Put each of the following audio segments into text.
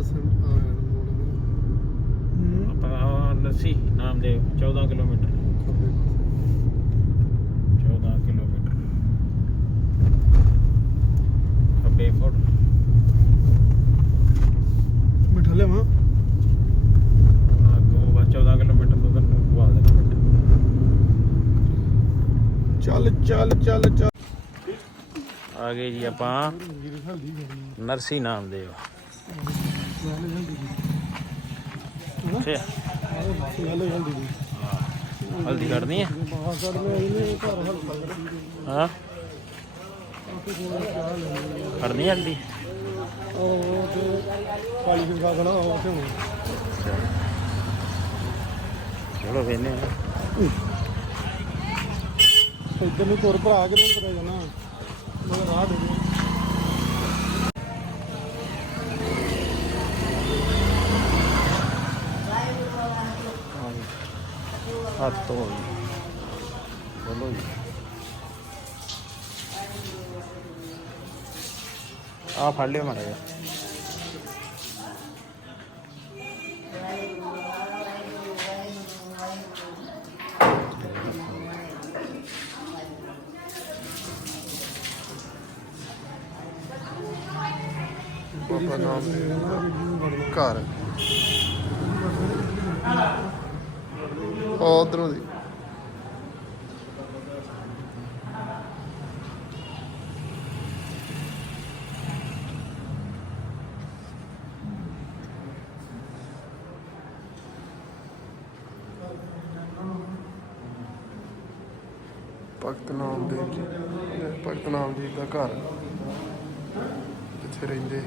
ਦੱਸਣ ਆ ਮੋੜ ਹੂੰ। ਆਪਾਂ ਨਰਸੀ ਨਾਮਦੇਵ 14 ਕਿਲੋਮੀਟਰ। ਖੱਬੇ ਪਾਸੇ। 14 ਕਿਲੋਮੀਟਰ। ਖੱਬੇ ਫੁੱਟ। ਮਿੱਠਾ ਲਿਆਵਾਂ? ਅੱਗੋਂ ਬਸ 14 ਕਿਲੋਮੀਟਰ ਤੋਂ ਤੈਨੂੰ ਦੇਣਾ ਮਿੱਠਾ। ਚੱਲ ਚੱਲ ਚੱਲ ਚੱਲ। ਆ ਗਏ ਜੀ ਆਪਾਂ ਨਰਸੀ ਹਲਦੀ ਦੀ। ਇੱਥੇ ਆ। ਹਲਦੀ ਕੱਢਣੀ ਹੈ ਹਾਂ। ਕੱਢਣੀ ਹੈ ਹਲਦੀ। ਚਲੋ ਵੇਨੇ ਇੱਧਰ ਨੂੰ ਤੁਰ ਭਰਾ ਕੇ ਤੈਨੂੰ ਜਾਣਾ? ਮੈਂ ਰਾਹ ਦੇ ਦੇ ਹੱਥ ਤੋਂ ਬੋਲੋ ਜੀ ਆ ਫੜ ਲਿਓ ਮਾੜਾ ਜਿਹਾ ਘਰ ਉਧਰੋਂ ਦੀ ਭਗਤ ਨਾਮਦੇਵ ਜੀ ਇਹ ਭਗਤ ਨਾਮਦੇਵ ਦਾ ਘਰ ਜਿੱਥੇ ਰਹਿੰਦੇ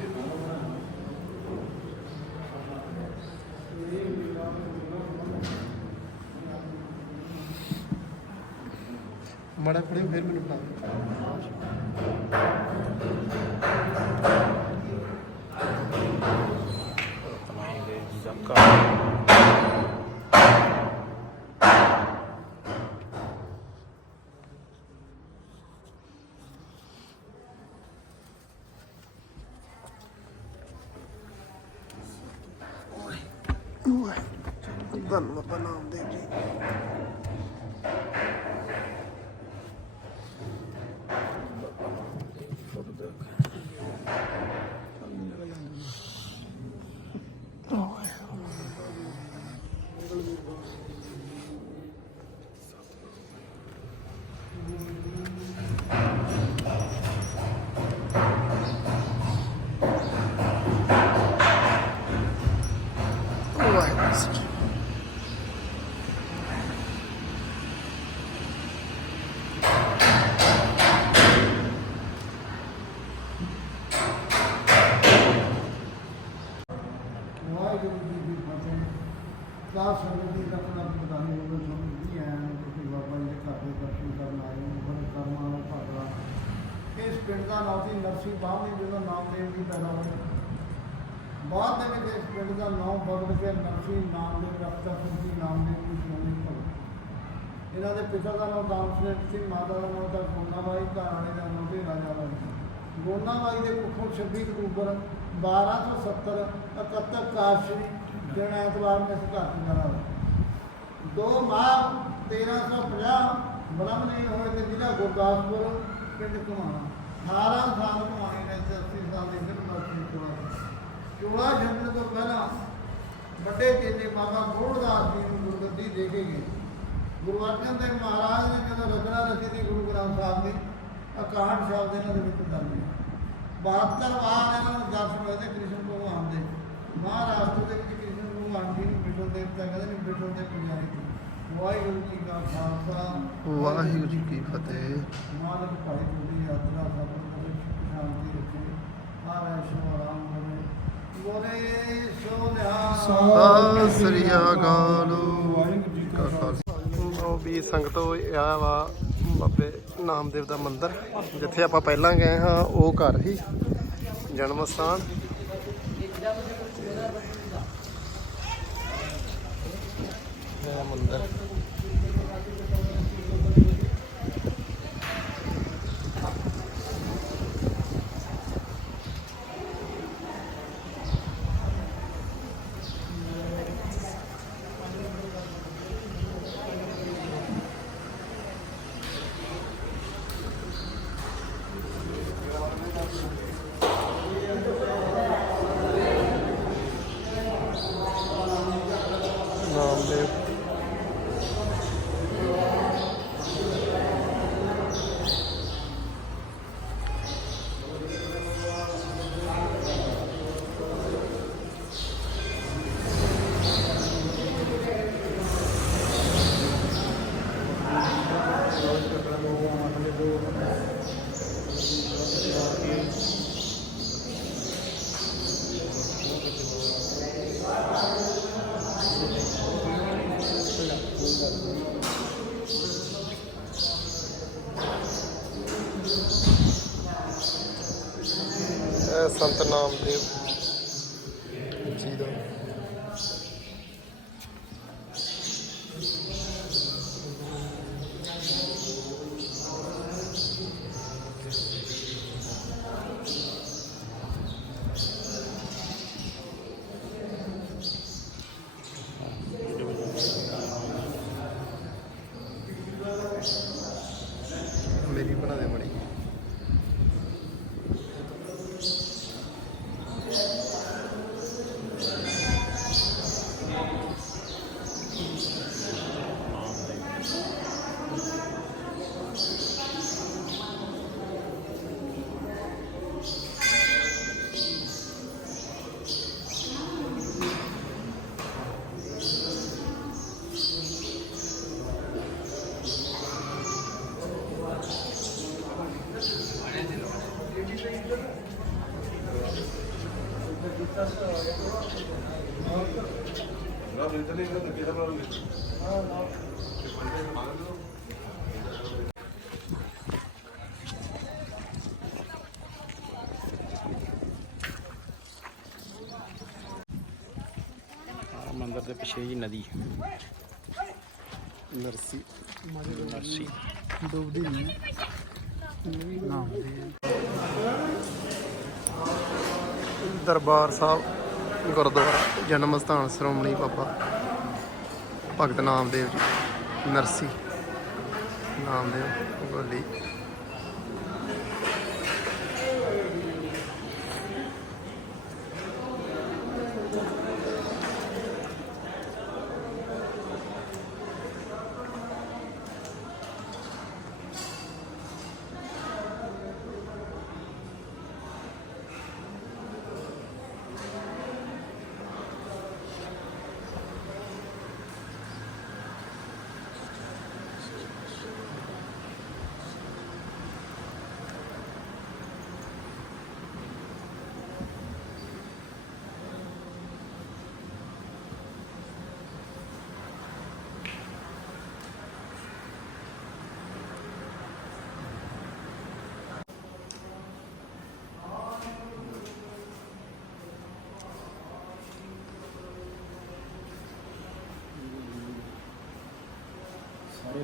ਮੜਾ ਖੜੇ ਫਿਰ ਮੈਨੂੰ ਬੁਲਾ ਨਾਮਦੇਵ ਜੀ ਦਾ ਜੀ। ਪਿੰਡ ਸੀ ਨਰਸੀ ਬਾਹਮੀ ਜਦੋਂ ਨਾਮਦੇਵ ਜੀ ਪੈਦਾ ਹੋਏ ਬਾਅਦ ਦੇ ਵਿੱਚ ਇਸ ਪਿੰਡ ਦਾ ਨਾਮ ਬਦਲ ਕੇ ਨਰਸੀ ਨਾਮਦੇਵ ਰੱਖਤਾ ਸੀ ਨਾਮਦੇਵ ਜੀ ਸੋਨੀ ਭਗਤ ਇਹਨਾਂ ਦੇ ਪਿਤਾ ਦਾ ਨਾਮ ਦਾਮਸੇਨ ਸੀ ਮਾਤਾ ਦਾ ਨਾਮ ਤਾਂ ਗੋਨਾਬਾਈ, ਘਰ ਵਾਲੇ ਦਾ ਨਾਮ ਤੇ ਰਾਜਾ ਬਾਈ ਗੋਨਾਬਾਈ ਦੇ ਕੁੱਖੋਂ 26 ਅਕਤੂਬਰ 1270 71 ਕਾਸ਼ਰੀ ਦਿਨ ਐਤਵਾਰ ਨੂੰ ਇਸ ਘਰ ਚ ਜਾਣਾ ਦੋ ਮਾਹ 1350 ਬ੍ਰਹਮਲੀਨ ਹੋਏ ਤੇ ਜ਼ਿਲ੍ਹਾ ਗੁਰਦਾਸਪੁਰ, ਪਿੰਡ ਘੁਮਾਣਾ। 18 ਸਾਲ ਘੁਮਾਣੇ ਨੇ ਤੇ 80 ਸਾਲ ਦੀ ਖਿਦਮਤ ਕੀਤੀ ਚੋਲਾ ਚੋਲਾ ਛੱਡਣ ਤੋਂ ਪਹਿਲਾਂ ਵੱਡੇ ਚੇਲੇ ਬਾਬਾ ਮੋਹਣਦਾਸ ਜੀ ਨੂੰ ਗੁਰਗੱਦੀ ਦੇ ਕੇ ਗਏ। ਗੁਰੂ ਅਰਜਨ ਦੇਵ ਮਹਾਰਾਜ ਨੇ ਜਦੋਂ ਰਚਨਾ ਰਚੀ ਦੀ ਗੁਰੂ ਗ੍ਰੰਥ ਸਾਹਿਬ ਦੀ ਅਕਾਂਡ ਸ਼ਬਦ ਇਹਨਾਂ ਦੇ ਵਿੱਚ ਦਰਜ ਹੈ 72 ਵਾਰ ਇਹਨਾਂ ਨੂੰ ਦਰਸ਼ਨ ਹੋਏ ਤੇ ਕ੍ਰਿਸ਼ਨ ਭਗਵਾਨ ਦੇ। ਮਹਾਰਾਸ਼ਟਰ ਦੇ ਵਿੱਚ ਕ੍ਰਿਸ਼ਨ ਭਗਵਾਨ ਜੀ ਨੂੰ ਬਿਠੋ ਦੇਵਤਾ ਕਹਿੰਦੇ ਨੇ ਬਿਠੋ ਦੇ ਪੁਜਾਰੀ ਜੀ। ਵਾਹਿਗੁਰੂ ਜੀ ਕਾ ਖਾਲਸਾ। ਵਾਹਿਗੁਰੂ ਜੀ ਕੀ ਫਤਿਹ। ਮਾਲਕ ਭਾਈ ਤੁਹਾਡੀ ਯਾਤਰਾ ਸਭ ਸ਼ਾਂਤੀ ਰੱਖੇ। ਆਵੇ ਸ਼ੋ ਆਰਾਮ ਕਰੇ। ਗੋਰੇ ਸੋ ਨਿਹਾਲ। ਸਤਿ ਸ੍ਰੀ ਅਕਾਲ। ਵਾਹਿਗੁਰੂ ਜੀ ਕਾ ਖਾਲਸਾ। ਉਹ ਵੀ ਸੰਗਤ ਆ ਵਾ ਬਾਬੇ ਨਾਮਦੇਵ ਦਾ ਮੰਦਿਰ ਜਿੱਥੇ ਆਪਾਂ ਪਹਿਲਾਂ ਗਏ ਹਾਂ ਉਹ ਘਰ ਹੀ ਜਨਮ ਸਥਾਨ। ਇਹ ਮੰਦਿਰ ਹੈ ਸੰਤ ਨਾਮਦੇਵ ਜੀ ਦਾ ਮੇਰੀ ਬਣਾ ਦੇ ਮੜੀ ਆਹ ਮੰਦਿਰ ਦੇ ਪਿੱਛੇ ਜੀ ਨਦੀ ਨਰਸੀ ਨਰਸੀ ਡੁੱਬਦੀ ਨਹੀਂ ਨਾਮ ਦੇ ਦਰਬਾਰ ਸਾਹਿਬ ਗੁਰਦੁਆਰਾ ਜਨਮ ਸਥਾਨ ਸ਼੍ਰੋਮਣੀ ਬਾਬਾ ਭਗਤ ਨਾਮਦੇਵ ਜੀ ਨਰਸੀ ਨਾਮਦੇਵ ਗੋਲੀ ਇਹ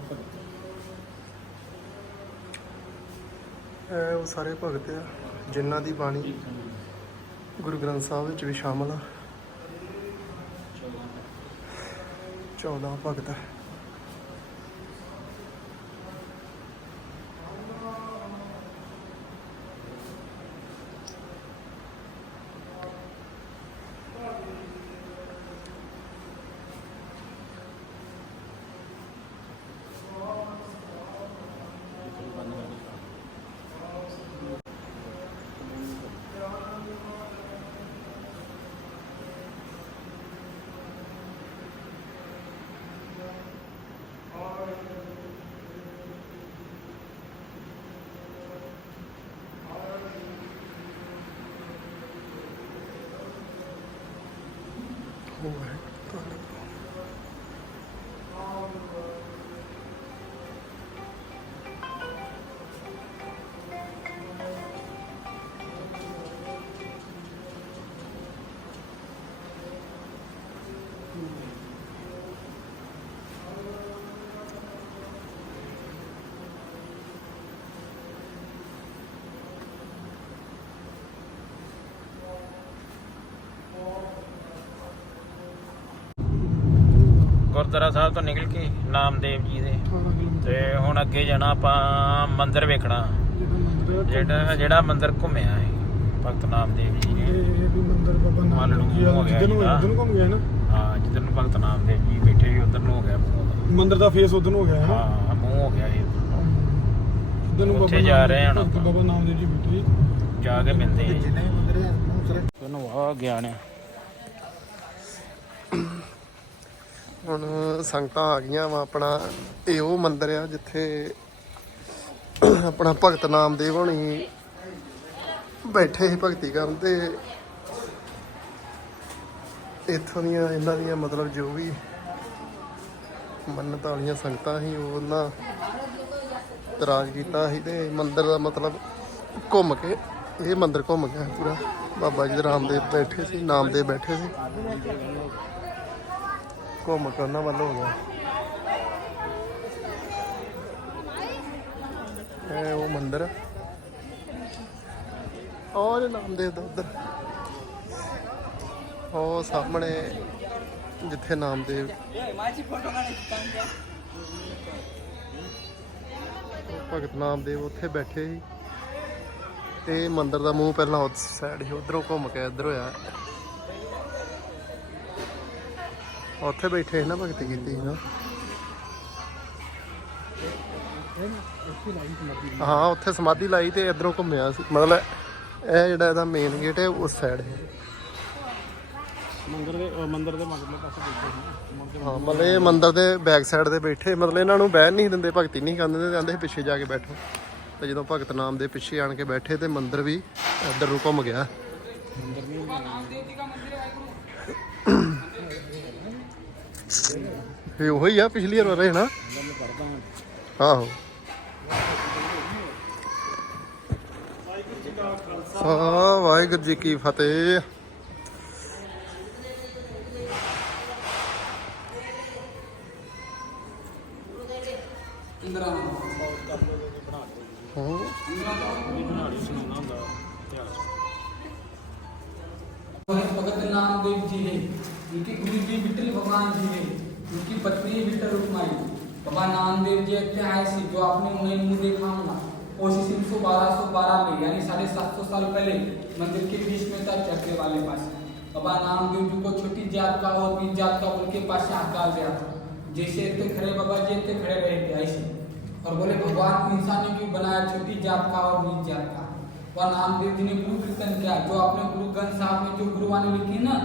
ਉਹ ਸਾਰੇ ਭਗਤ ਆ, ਜਿਨ੍ਹਾਂ ਦੀ ਬਾਣੀ ਗੁਰੂ ਗ੍ਰੰਥ ਸਾਹਿਬ ਵਿੱਚ ਵੀ ਸ਼ਾਮਲ ਆ। 14 ਭਗਤ ਆ। ਗੁਰਦੁਆਰਾ ਸਾਹਿਬ ਤੋਂ ਨਿਕਲ ਕੇ ਨਾਮਦੇਵ ਜੀ ਦੇ। ਤੇ ਹੁਣ ਅੱਗੇ ਜਾਣਾ ਆਪਾਂ ਮੰਦਿਰ ਵੇਖਣਾ। ਜਿਹੜਾ ਜਿਹੜਾ ਮੰਦਿਰ ਘੁੰਮਿਆ ਹੈ ਭਗਤ ਨਾਮਦੇਵ ਜੀ ਨੇ। ਇਹ ਵੀ ਮੰਦਰ ਬਾਬਾ ਮੰਨ ਲਓ ਨਾਨਕ ਜੀ ਹੋ ਗਿਆ ਜਿੱਦਨ ਇਹਦਾ। ਜਿੱਦਨ ਘੁੰਮ ਗਿਆ ਨਾ। ਹਾਂ ਜਿੱਧਰ ਨੂੰ ਭਗਤ ਨਾਮਦੇਵ ਜੀ ਬੈਠੇ ਸੀ ਉਧਰ ਨੂੰ ਹੋ ਗਿਆ ਮੰਦਰ ਦਾ ਫੇਸ ਉਦੋਂ ਹੋ ਗਿਆ ਹੈ ਨਾ? ਹਾਂ ਮੂੰਹ ਹੋ ਗਿਆ ਇਹ। ਜਿੱਦਨ ਨੂੰ ਬਾਬਾ ਜਾ ਰਹੇ ਹਾਂ। ਬਾਬਾ ਨਾਮਦੇਵ ਜੀ ਬੈਠੇ ਜਾ ਕੇ ਮਿਲਦੇ ਹਾਂ ਜੀ। ਜਿੰਨੇ ਵੀ ਮੰਦਰ ਹੈ ਉਹ ਸਾਰੇ ਤੁਹਾਨੂੰ ਵਾਹ ਗਿਆਨ ਆ ਹੁਣ ਸੰਗਤਾਂ ਆ ਗਈਆਂ ਵਾ ਆਪਣਾ, ਇਹ ਉਹ ਮੰਦਿਰ ਆ ਜਿੱਥੇ ਆਪਣਾ ਭਗਤ ਨਾਮਦੇਵ ਹੋਣੀ ਬੈਠੇ ਸੀ ਭਗਤੀ ਕਰਨ ਤੇ ਇੱਥੋਂ ਦੀਆਂ ਇਹਨਾਂ ਦੀਆਂ ਮਤਲਬ ਜੋ ਵੀ ਮੰਨਤ ਵਾਲੀਆਂ ਸੰਗਤਾਂ ਸੀ, ਉਹ ਉਹਨਾਂ ਤਰਾਜ ਕੀਤਾ ਸੀ ਤੇ ਮੰਦਿਰ ਦਾ ਮਤਲਬ ਘੁੰਮ ਕੇ, ਇਹ ਮੰਦਿਰ ਘੁੰਮ ਗਿਆ ਪੂਰਾ। ਬਾਬਾ ਜੀ ਦੇ ਰਾਮਦੇਵ ਬੈਠੇ ਸੀ, ਨਾਮਦੇਵ ਬੈਠੇ ਸੀ। ਘੁੰਮ ਕੇ ਉਹਨਾਂ ਵੱਲ ਹੋ ਗਿਆ। ਇਹ ਉਹ ਮੰਦਿਰ ਆ। ਔਰ ਨਾਮਦੇਵ ਦਾ ਉਧਰ। ਉਹ ਸਾਹਮਣੇ ਜਿੱਥੇ ਨਾਮਦੇਵ ਭਗਤ ਨਾਮਦੇਵ ਉੱਥੇ ਬੈਠੇ ਸੀ। ਤੇ ਮੰਦਿਰ ਦਾ ਮੂੰਹ ਪਹਿਲਾਂ ਉਸ ਸਾਈਡ ਸੀ, ਉਧਰੋਂ ਘੁੰਮ ਕੇ ਇੱਧਰ ਹੋਇਆ। ਉੱਥੇ ਬੈਠੇ ਸੀ ਨਾ ਭਗਤੀ ਕੀਤੀ ਸੀ ਨਾ ਹਾਂ ਉੱਥੇ ਸਮਾਧੀ ਲਾਈ ਤੇ ਇੱਧਰੋਂ ਘੁੰਮਿਆ ਸੀ। ਮਤਲਬ ਇਹ ਜਿਹੜਾ ਇਹਦਾ ਮੇਨ ਗੇਟ ਹੈ ਉਸ ਸਾਈਡ ਹੈ। ਮੰਦਰ ਦੇ ਮੰਦਰ ਦੇ ਮਗਰਲੇ ਪਾਸੇ ਬੈਠੇ ਸੀ ਹਾਂ ਮਤਲਬ ਇਹ ਮੰਦਿਰ ਦੇ ਬੈਕ ਸਾਈਡ ਤੇ ਬੈਠੇ। ਮਤਲਬ ਇਹਨਾਂ ਨੂੰ ਬਹਿਣ ਨਹੀਂ ਦਿੰਦੇ ਭਗਤੀ ਨਹੀਂ ਕਰਨ ਦਿੰਦੇ ਕਹਿੰਦੇ ਪਿੱਛੇ ਜਾ ਕੇ ਬੈਠੋ। ਤੇ ਜਦੋਂ ਭਗਤ ਨਾਮ ਦੇ ਪਿੱਛੇ ਆਣ ਕੇ ਬੈਠੇ ਤੇ ਮੰਦਿਰ ਵੀ ਇੱਧਰ ਨੂੰ ਘੁੰਮ ਗਿਆ। ਇਹ ਉਹੀ ਆ ਪਿਛਲੀ ਵਾਰ ਰਹੇ ਨਾ ਆਹੋ। ਹਾਂ ਵਾਹਿਗੁਰੂ ਜੀ ਕੀ ਫਤਿਹ। जी है उनकी पत्नी विठल रुक्माई, बाबा नामदेव जी अध्याय से जो आपने उन्हें मुँह देखा होगा कोशिश तीन सौ बारह सौ बारह में, यानी साढ़े सात सौ साल पहले मंदिर के बीच में था चढ़ने वाले पास। बाबा नामदेव जी को छोटी जात का और बीच जात का उनके पास से हटाया गया था। जैसे इतने खड़े बाबा जी, इतने खड़े रहे थे ऐसे और बोले, भगवान इंसान ने क्यों बनाया छोटी जात का और बीच जात का? वह नामदेव जी ने गुरु कीर्तन किया, जो आपने गुरु ग्रंथ साहब में जो गुरुवाणी लिखी ना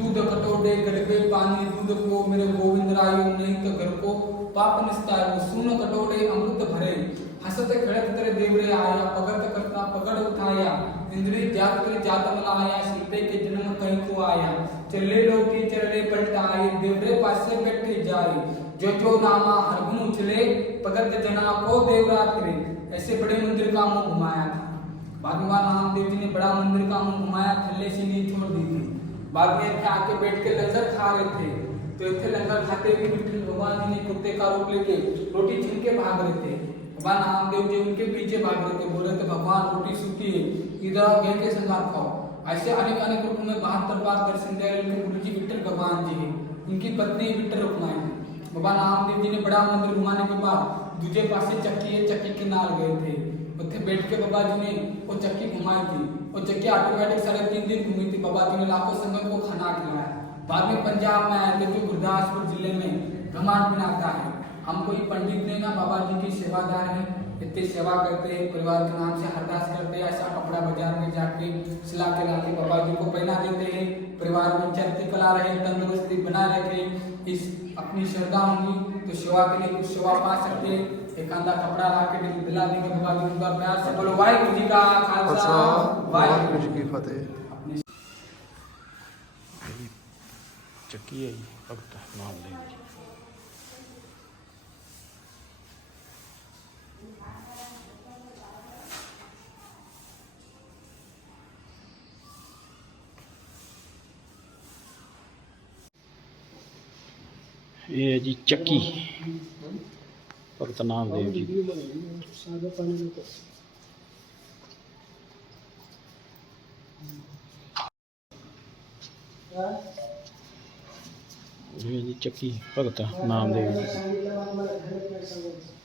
दूध कटोरे गरबे पानी, दूध को मेरे गोविंद राय, नहीं तो घर को पाप निस्तार। वो सुन कटोरे, अमृत भरे। हसते खड़े तेरे देवरे आया, पगत करता पकड़ उठाया। इंद्री जात करे जात मलाया शिल्पे के जन्म कहीं को आया। चले लोकी चले पलटाए देवरे पासे बैठे जाए। जो जो नामा हरगुन उछले, पगत जना को देवरा करे ऐसे बड़े मंदिर का मुँह घुमाया था। वहाँ नामदेव जी ने बड़ा मंदिर का मुँह घुमाया थल्ले से नीचे छोड़ दी बाद में इतने आके बैठ के लंगर खा रहे थे। तो इतने लंगर खाते भी भी भगवान जी ने कुत्ते का रूप लेके रोटी छीन के भाग रहे थे। भगवान रामदेव जी उनके पीछे भाग रहे थे, बोल रहे थे भगवान, रोटी सूखी है, इधर आओ गेह के संगार खाओ। ऐसे अनेक अनेक रूप में बहत्तर बार दर्शन दे रहे गुरु जी विठल भगवान जी उनकी पत्नी विठल रुकना है बाबा नामदेव जी ने बड़ा मंदिर घुमाने के बाद दूजे पास से चक्की है, चक्की किनार गए थे। उत्थे बैठ के बाबा जी ने वो चक्की घुमाई थी। वो जबकि ऑटोमेटिक साढ़े तीन दिन घूमी थी, बाबा जी ने लाखों संगत को खाना खिलाया। बाद में पंजाब में थे जो गुरदासपुर ज़िले में घमाट बनाता है। हम कोई पंडित नहीं ना बाबा जी के सेवादार हैं, इतनी सेवा करते हैं, परिवार के नाम से अरदास करते हैं, ऐसा कपड़ा बाज़ार में जाके सिला के लाके बाबा जी को पहना देते हैं। परिवार में चलती कला रहे, तंदुरुस्ती बनाए रखे इस अपनी श्रद्धा होंगी तो सेवा के लिए कुछ सेवा पा सकते हैं। एक आधा कपड़ा ला के दिलाने के बाद उनका प्यार से बोलो वाई जी का खालसा। अच्छा, वाई जी की फतेह। चक्की है अब तो नाम लेंगे ये जी चक्की। ਇਹ ਹੈ ਜੀ ਚੱਕੀ ਭਗਤ ਨਾਮਦੇਵ ਜੀ ਦੀ। ਇਹ ਜੀ, ਚੱਕੀ, ਭਗਤ ਨਾਮਦੇਵ ਜੀ ਦੀ।